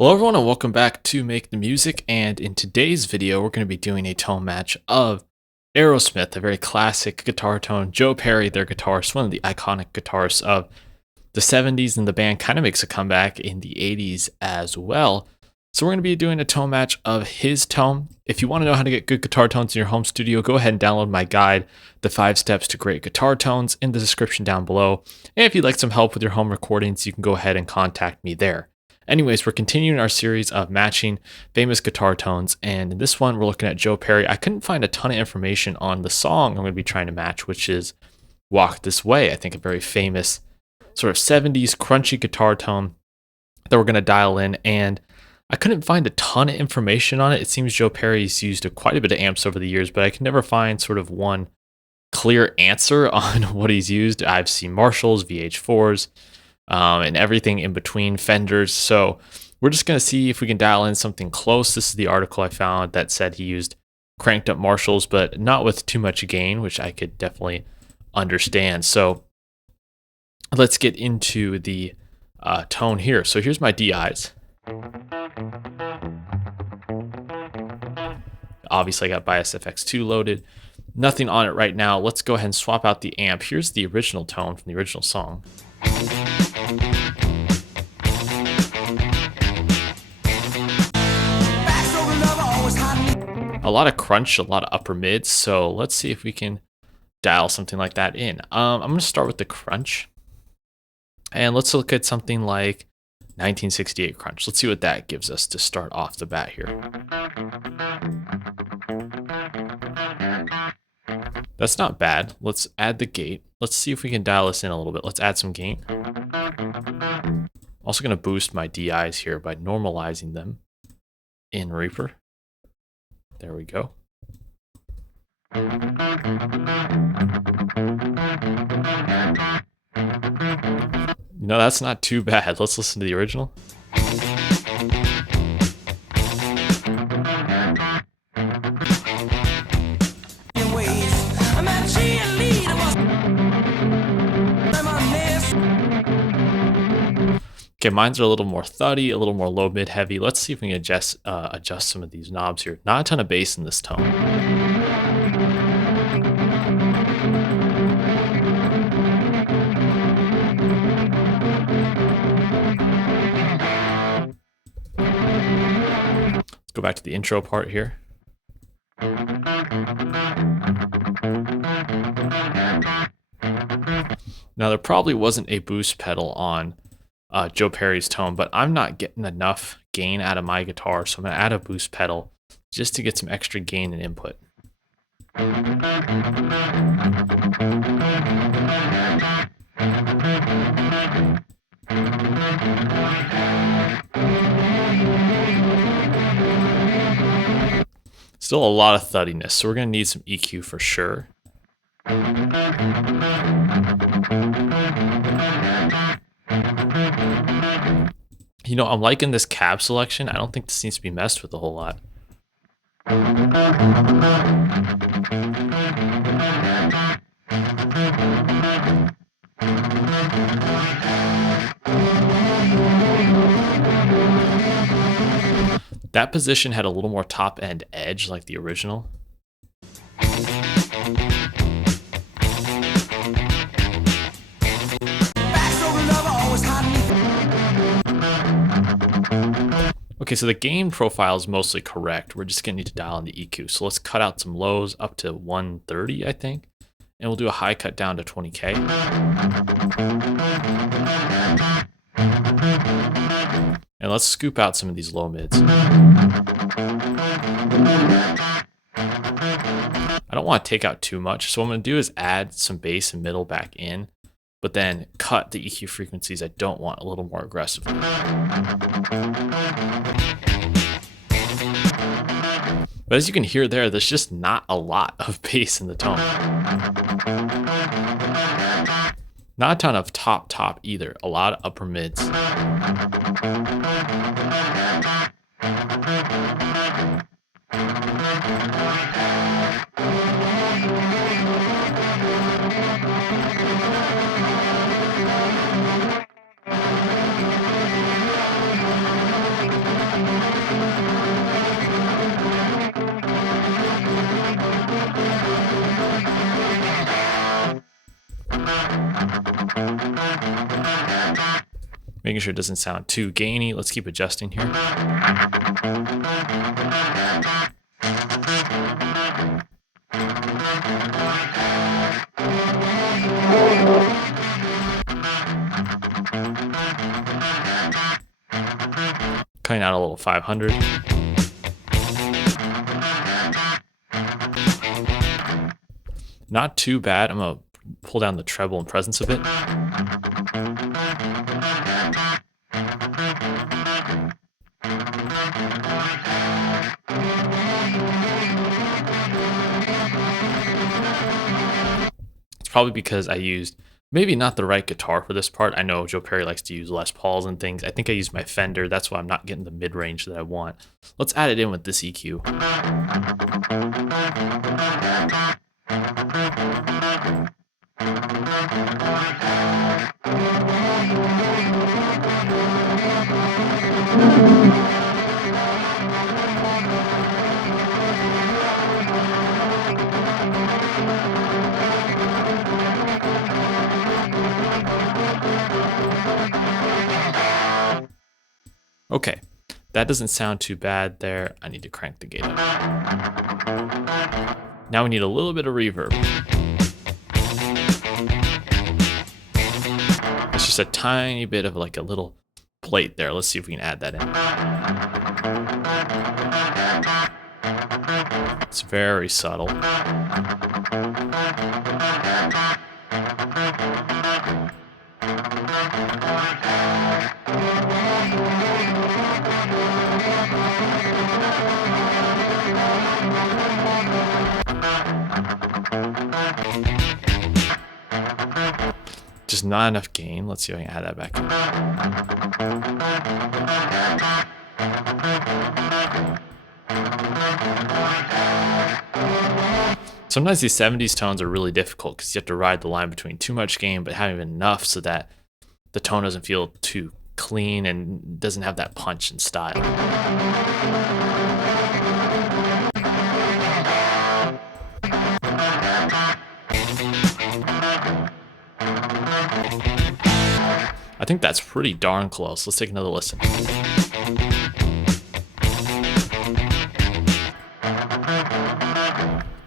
Hello everyone and welcome back to Make the Music, and in today's video we're going to be doing a tone match of AEROSMITH, a very classic guitar tone. Joe Perry, their guitarist, one of the iconic guitarists of the 70s, and the band kind of makes a comeback in the 80s as well. So we're going to be doing a tone match of his tone. If you want to know how to get good guitar tones in your home studio, go ahead and download my guide, The 5 Steps to Great Guitar Tones, in the description down below. And if you'd like some help with your home recordings, you can go ahead and contact me there. Anyways, we're continuing our series of matching famous guitar tones, and in this one, we're looking at Joe Perry. I couldn't find a ton of information on the song I'm going to be trying to match, which is Walk This Way. I think a very famous sort of 70s crunchy guitar tone that we're going to dial in, and I couldn't find a ton of information on it. It seems Joe Perry's used quite a bit of amps over the years, but I can never find sort of one clear answer on what he's used. I've seen Marshalls, VH4s, and everything in between, Fenders. So we're just going to see if we can dial in something close. This is the article I found that said he used cranked up Marshalls, but not with too much gain, which I could definitely understand. So let's get into the tone here. So here's my DIs. Obviously I got Bias FX2 loaded. Nothing on it right now. Let's go ahead and swap out the amp. Here's the original tone from the original song. A lot of crunch, a lot of upper mids, so let's see if we can dial something like that in. I'm going to start with the crunch, and let's look at something like 1968 crunch. Let's see what that gives us to start off the bat here. That's not bad. Let's add the gate. Let's see if we can dial this in a little bit. Let's add some gain. Also going to boost my DIs here by normalizing them in Reaper. There we go. No, that's not too bad. Let's listen to the original. Okay, mines are a little more thuddy, a little more low mid heavy. Let's see if we can adjust some of these knobs here. Not a ton of bass in this tone. Let's go back to the intro part here. Now, there probably wasn't a boost pedal on Joe Perry's tone, but I'm not getting enough gain out of my guitar, so I'm going to add a boost pedal just to get some extra gain and input. Still a lot of thuddiness, so we're going to need some EQ for sure. You know, I'm liking this cab selection. I don't think this needs to be messed with a whole lot. That position had a little more top end edge like the original. Okay, so the gain profile is mostly correct. We're just going to need to dial in the EQ. So let's cut out some lows up to 130, I think. And we'll do a high cut down to 20K. And let's scoop out some of these low mids. I don't want to take out too much. So what I'm going to do is add some bass and middle back in, but then cut the EQ frequencies I don't want a little more aggressively. But as you can hear there's just not a lot of bass in the tone. Not a ton of top either, a lot of upper mids. making sure it doesn't sound too gainy. Let's keep adjusting here. Cutting out a little 500. Not too bad. I'm gonna pull down the treble and presence a bit. It's probably because I used maybe not the right guitar for this part. I know Joe Perry likes to use Les Pauls and things. I think I used my Fender. That's why I'm not getting the mid-range that I want. Let's add it in with this EQ. Okay, that doesn't sound too bad there. I need to crank the gate up. Now we need a little bit of reverb. It's just a tiny bit of like a little plate there. Let's see if we can add that in. It's very subtle. Just not enough gain. Let's see if I can add that back in. Sometimes these 70s tones are really difficult because you have to ride the line between too much gain but having enough so that the tone doesn't feel too clean and doesn't have that punch and style. I think that's pretty darn close. Let's take another listen.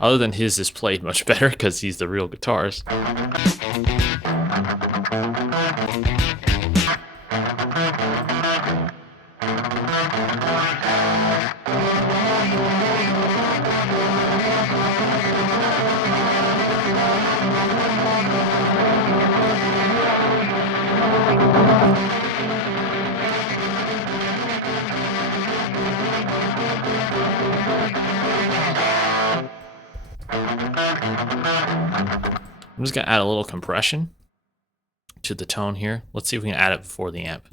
Other than his is played much better because he's the real guitarist. I'm just going to add a little compression to the tone here. Let's see if we can add it before the amp.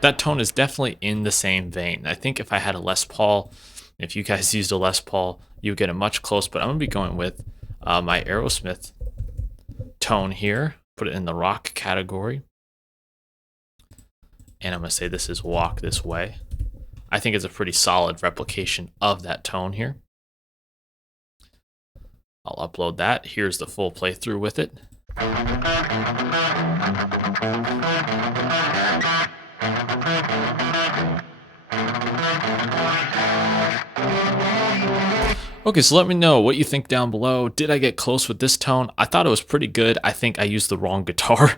That tone is definitely in the same vein. I think if I had a Les Paul, if you guys used a Les Paul, you would get it much close, but I'm going to be going with my AEROSMITH tone here. Put it in the rock category. And I'm going to say this is Walk This Way. I think it's a pretty solid replication of that tone here. I'll upload that. Here's the full playthrough with it. Okay, so let me know what you think down below. Did I get close with this tone? I thought it was pretty good. I think I used the wrong guitar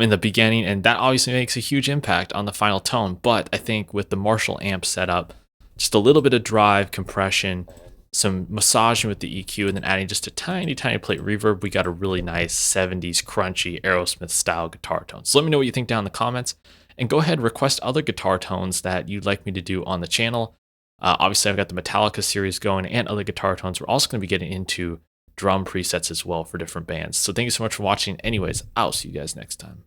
in the beginning, and that obviously makes a huge impact on the final tone. But I think with the Marshall amp setup, just a little bit of drive, compression, some massaging with the EQ, and then adding just a tiny, tiny plate reverb, we got a really nice 70s crunchy AEROSMITH style guitar tone. So let me know what you think down in the comments, and go ahead and request other guitar tones that you'd like me to do on the channel. Obviously, I've got the Metallica series going and other guitar tones. We're also going to be getting into drum presets as well for different bands. So thank you so much for watching. Anyways, I'll see you guys next time.